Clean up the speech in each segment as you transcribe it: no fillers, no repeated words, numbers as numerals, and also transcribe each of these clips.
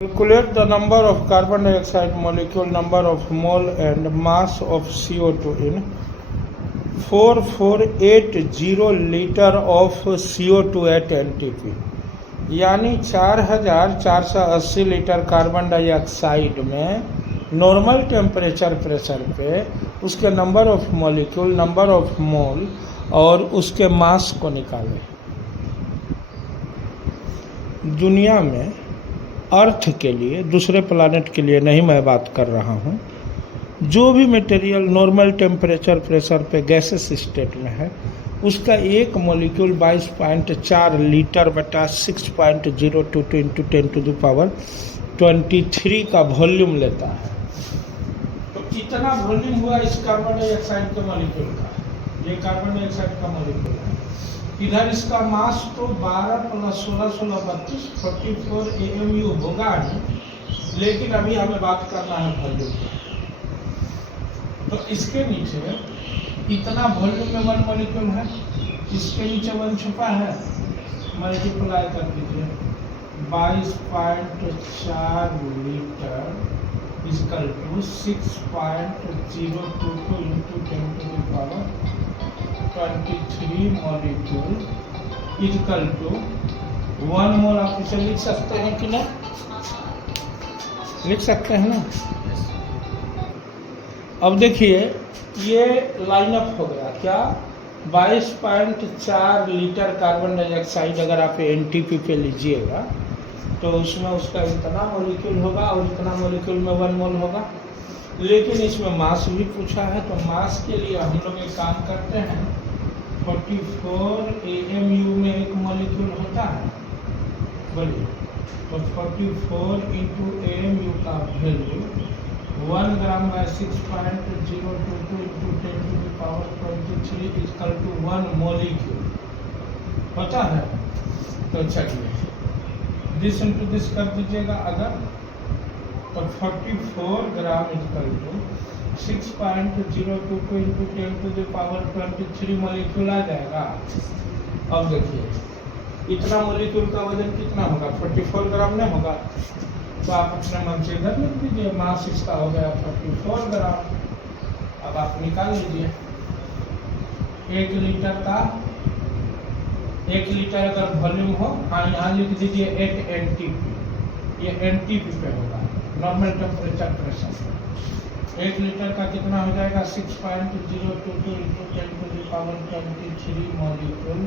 Calculate the number of carbon dioxide molecule, number of mole and mass of CO2 in 4480 liter of CO2 at NTP। यानी 4480 litre carbon dioxide में normal temperature pressure पे उसके number of molecule, number of mole और उसके मास को निकालें। दुनिया में अर्थ के लिए, दूसरे प्लानेट के लिए नहीं मैं बात कर रहा हूँ, जो भी मटेरियल नॉर्मल टेम्परेचर प्रेशर पे गैसेस स्टेट में है उसका एक मॉलिक्यूल 22.4 लीटर बटा 6.022 इंटू 10⁻23 का वॉल्यूम लेता है। तो इतना वॉल्यूम हुआ इस कार्बन डाइऑक्साइड के मॉलिक्यूल का। ये कार्बन डाइऑक्साइड का मॉलिक्यूल है। इधर इसका मास तो 12 + 16 16 32 44 AMU होगा ही, लेकिन अभी हमें बात करना है वॉल्यूम का। तो इसके नीचे इतना वॉल्यूम में 1 मॉलिक्यूल है, इसके नीचे 1 छुपा है, मल्टीप्लाई कर दीजिए 22.4 litre equal to 6.022 into 10⁻23 molecule equal to 1 mole. आप इसे लिख सकते हैं कि ना? लिख सकते हैं ना? अब देखिए ये लाइनअप हो गया क्या? 22.4 लीटर कार्बन डाइऑक्साइड अगर आप एनटीपी पे लीजिएगा तो उसमें उसका इतना मॉलिक्यूल होगा और इतना मॉलिक्यूल में 1 मोल होगा। लेकिन इसमें मास भी पूछा है, तो मास के लिए हम लोग एक काम करते हैं, 44 AMU में एक मॉलिक्यूल होता है, बोलिए। तो 44 इंटू AMU का value 1 gram by 6.022 into 10⁻23 equal to 1 molecule होता है। तो चलिए दिस इंटू दिस कर दीजिएगा अगर, तो 44 gram equals to 6.022 into 10⁻23 molecule आ जाएगा। अब देखिए इतना मॉलिक्यूल का वजन कितना होगा? 44 ग्राम नहीं होगा? तो आप अपने मन से इधर लिख दीजिए, मास इसका हो गया 44 ग्राम। अब आप निकाल लीजिए 1 लीटर का, 1 लीटर अगर वॉल्यूम हो, हाँ यहाँ लिख दीजिए 8 NTP। ये NTP पे होगा, नॉर्मल टेम्परेचर प्रेशर। 1 लीटर का कितना हो जाएगा? 6.022 into 10⁻23 molecule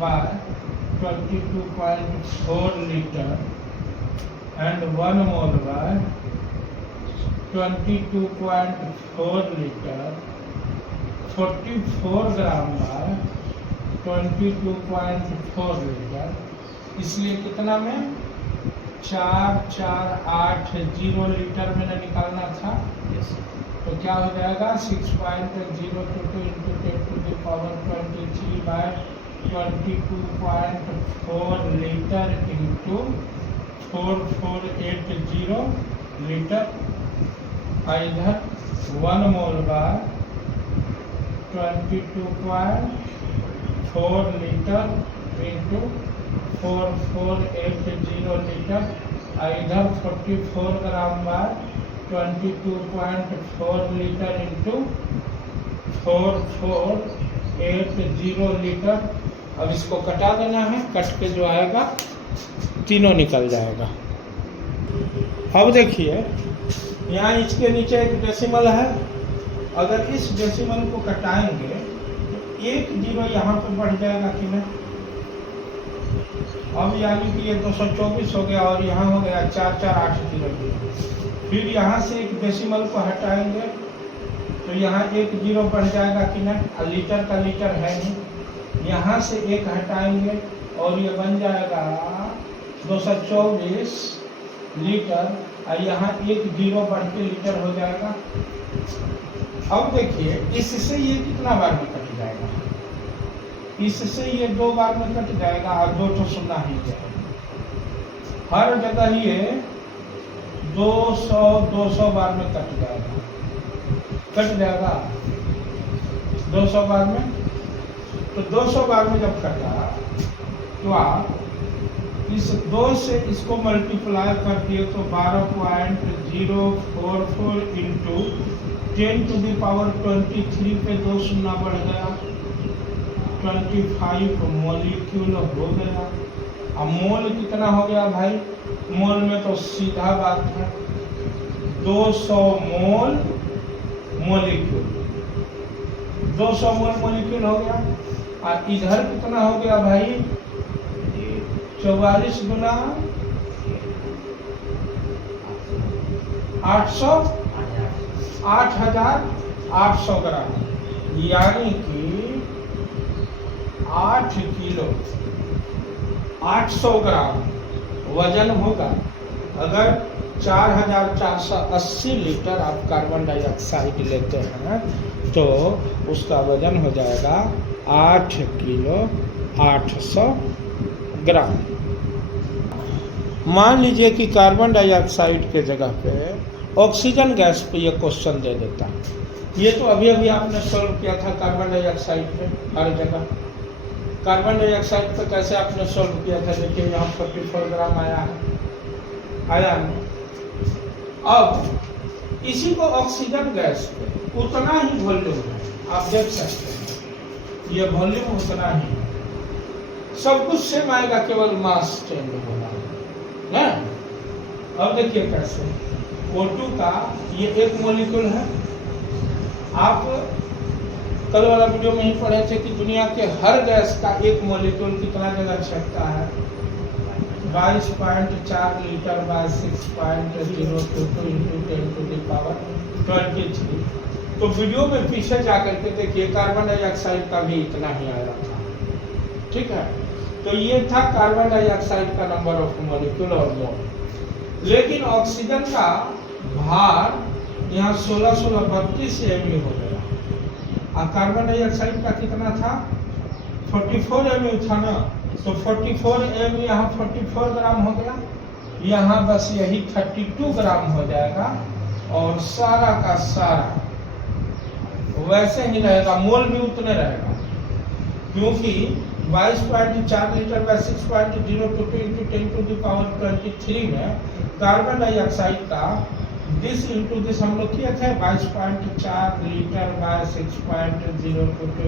by 22.4 litre and 1 mole by 22.4 litre 44 gram by 22.4 litre. इसलिए कितना में 4480 लीटर में निकालना था। तो क्या हो जाएगा? 6.022 into 10⁻23 by 22.4 litre into 4480 litre. इधर 1 mole by 22.4 litre into 4480 litre. इधर 44 gram by 22.4 litre into 4480 litre. अब इसको कटा देना है, कट के जो आएगा तीनों निकल जाएगा। अब देखिए यहाँ इसके नीचे एक डेसिमल है, अगर इस डेसिमल को कटाएंगे तो 1 0 यहाँ पर बढ़ जाएगा कि नहीं? अब यानी कि ये 224 हो गया और यहाँ हो गया 4480। फिर यहाँ से एक डेसिमल को हटाएंगे तो यहाँ 1 0 बढ़ जाएगा कि नहीं? लीटर का लीटर है नहीं, यहाँ से 1 हटाएंगे और ये बन जाएगा 224 लीटर, और यहाँ 1 0 बढ़ के लीटर हो जाएगा। अब देखिए इससे ये कितना बार में कट जाएगा? इससे ये 2 बार में कट जाएगा और 2 तो सुना ही जाएगा। हर जगह ये 200 बार में कट जाएगा। 200 बार में। तो 200 बार में जब कटा तो आप इस 2 से इसको मल्टीप्लाई कर दिए तो 12.044 इंटू 10⁻23 पे 2 शून्य बढ़ गया, 25 मॉलिक्यूल हो गया। अब मोल कितना हो गया भाई? मोल में तो सीधा बात है 200 मोल मॉलिक्यूल, 200 मोल मॉलिक्यूल हो गया। और इधर कितना हो गया भाई? 44 गुना 800, 8800 ग्राम, यानी कि 8 किलो 800 ग्राम वजन होगा। अगर 4480 लीटर आप कार्बन डाइऑक्साइड लेते हैं तो उसका वजन हो जाएगा 8 किलो 800 ग्राम। मान लीजिए कि कार्बन डाइऑक्साइड के जगह पे ऑक्सीजन गैस पे ये क्वेश्चन दे देता। ये तो अभी अभी आपने सॉल्व किया था कार्बन डाइऑक्साइड पे, हर जगह कार्बन डाइऑक्साइड पे कैसे आपने सॉल्व किया था? देखिए यहाँ 44 ग्राम आया है, आया नहीं। अब इसी को ऑक्सीजन गैस पे उतना ही वॉल्यूम है, आप देख सकते हैं ये वॉल्यूम उतना ही है, सब कुछ सेम आएगा, केवल मास चेंज होगा ना। अब देखिए कैसे O2 का ये एक मॉलिक्यूल है। आप कल वाला वीडियो में ही पढ़े थे कि दुनिया के हर गैस का एक मॉलिक्यूल कितना जगह छेड़ता है? 22.4 लीटर बाय 6.022 इंटू 10⁻23। तो वीडियो में पीछे जाकर के देखिए कार्बन डाइऑक्साइड का भी इतना ही आया था, ठीक है। तो ये था कार्बन डाइऑक्साइड का नंबर ऑफ मॉलिक्यूल और मोल। लेकिन ऑक्सीजन का भार यहाँ 1632 MU हो गया, और कार्बन डाइऑक्साइड का कितना था? 44 MU था ना, तो 44 MU यहाँ 44 ग्राम हो गया, यहाँ बस यही 32 ग्राम हो जाएगा, और सारा का सारा वैसे ही रहेगा, मोल भी उतने रहेगा, क्योंकि 22.4 लीटर बाय 6.022 इंटू 10⁻23 में कार्बन डाइऑक्साइड का दिस इंटू दिस हम लोग किए थे 22.4 litre by 6.022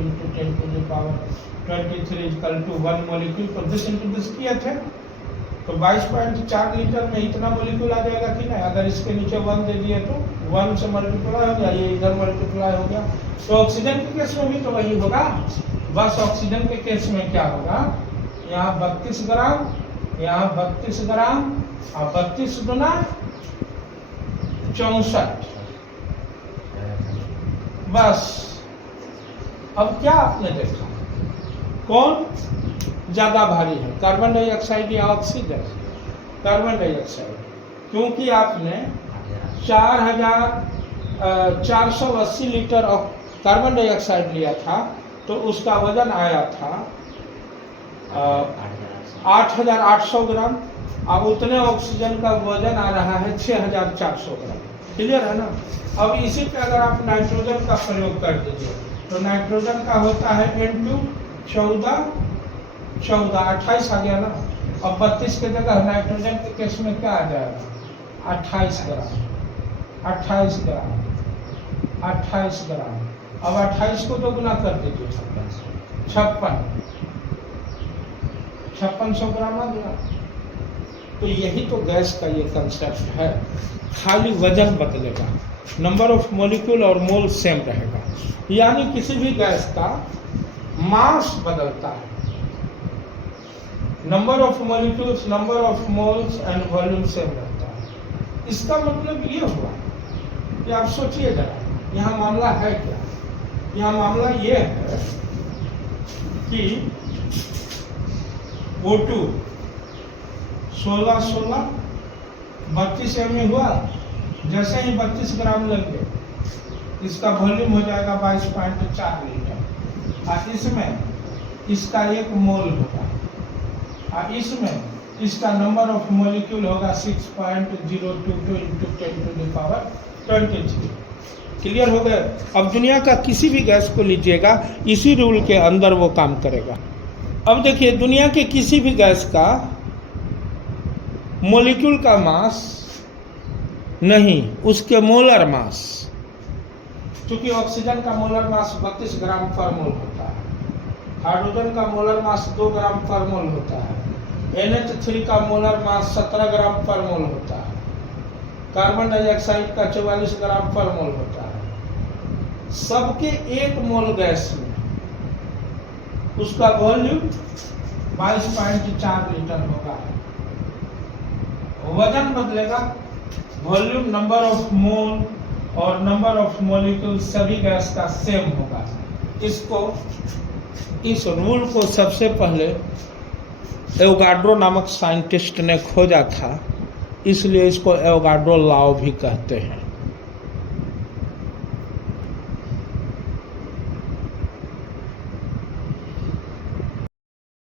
into 10⁻23 equal to 1 molecule, तो दिस इंटू दिस किए थे। तो 22.4 लीटर में इतना मॉलिक्यूल आ जाएगा कि नहीं? अगर इसके नीचे 1 दे दिए तो 1 से मल्टीप्लाई हो गया, ये इधर मल्टीप्लाई हो गया। तो ऑक्सीजन के केस में भी तो वही होगा, बस ऑक्सीजन के केस में क्या होगा? यहाँ 32 ग्राम, यहाँ 32 ग्राम, और 32 गुना 64। बस अब क्या आपने देखा कौन ज्यादा भारी है, कार्बन डाइऑक्साइड या ऑक्सीजन? कार्बन डाइऑक्साइड, क्योंकि आपने 4480 लीटर कार्बन डाइऑक्साइड लिया था, तो उसका वजन आया था 8800 ग्राम, और उतने ऑक्सीजन का वजन आ रहा है 6400 ग्राम। क्लियर है ना? अब इसी पे अगर आप नाइट्रोजन का प्रयोग कर दीजिए तो नाइट्रोजन का होता है N2 14 28 आ गया ना। अब 32 के जगह नाइट्रोजन के केस में क्या आ जाएगा? 28 ग्राम 28 ग्राम 28 ग्राम। अब 28 को 2 गुना कर दीजिए, 5600 ग्राम आ गया। तो यही तो गैस का ये कंसेप्ट है, खाली वजन बदलेगा, नंबर ऑफ मॉलिक्यूल और मोल सेम रहेगा। यानी किसी भी गैस का मास बदलता है, number of molecules, number of moles and volume same रहता है। इसका मतलब ये हुआ कि आप सोचिए जरा, यहाँ मामला है क्या? यहाँ मामला ये है कि O2 16 32 MU हुआ, जैसे ही 32 ग्राम लेंगे इसका वॉल्यूम हो जाएगा 22.4 लीटर, और इसमें इसका 1 मोल होगा, और इसमें इसका नंबर ऑफ मॉलिक्यूल होगा 6.022 इंटू 10⁻23। क्लियर हो गए? अब दुनिया का किसी भी गैस को लीजिएगा, इसी रूल के अंदर वो काम करेगा। अब देखिए दुनिया के किसी भी गैस का मॉलिक्यूल का मास नहीं, उसके मोलर मास। क्योंकि ऑक्सीजन का मोलर मास 32 ग्राम पर मोल होता है, हाइड्रोजन का मोलर मास 2 ग्राम पर मोल होता है, NH3 का मोलर मास 17 ग्राम पर मोल होता है, कार्बन डाइऑक्साइड का 44 ग्राम पर मोल होता है। सबके 1 मोल गैस में उसका वॉल्यूम 22.4 लीटर होगा। वजन बदलेगा, वॉल्यूम, नंबर ऑफ मोल और नंबर ऑफ मॉलिक्यूल सभी गैस का सेम होगा। इस रूल को सबसे पहले एवोगाड्रो नामक साइंटिस्ट ने खोजा था, इसलिए इसको एवोगाड्रो लॉ भी कहते हैं।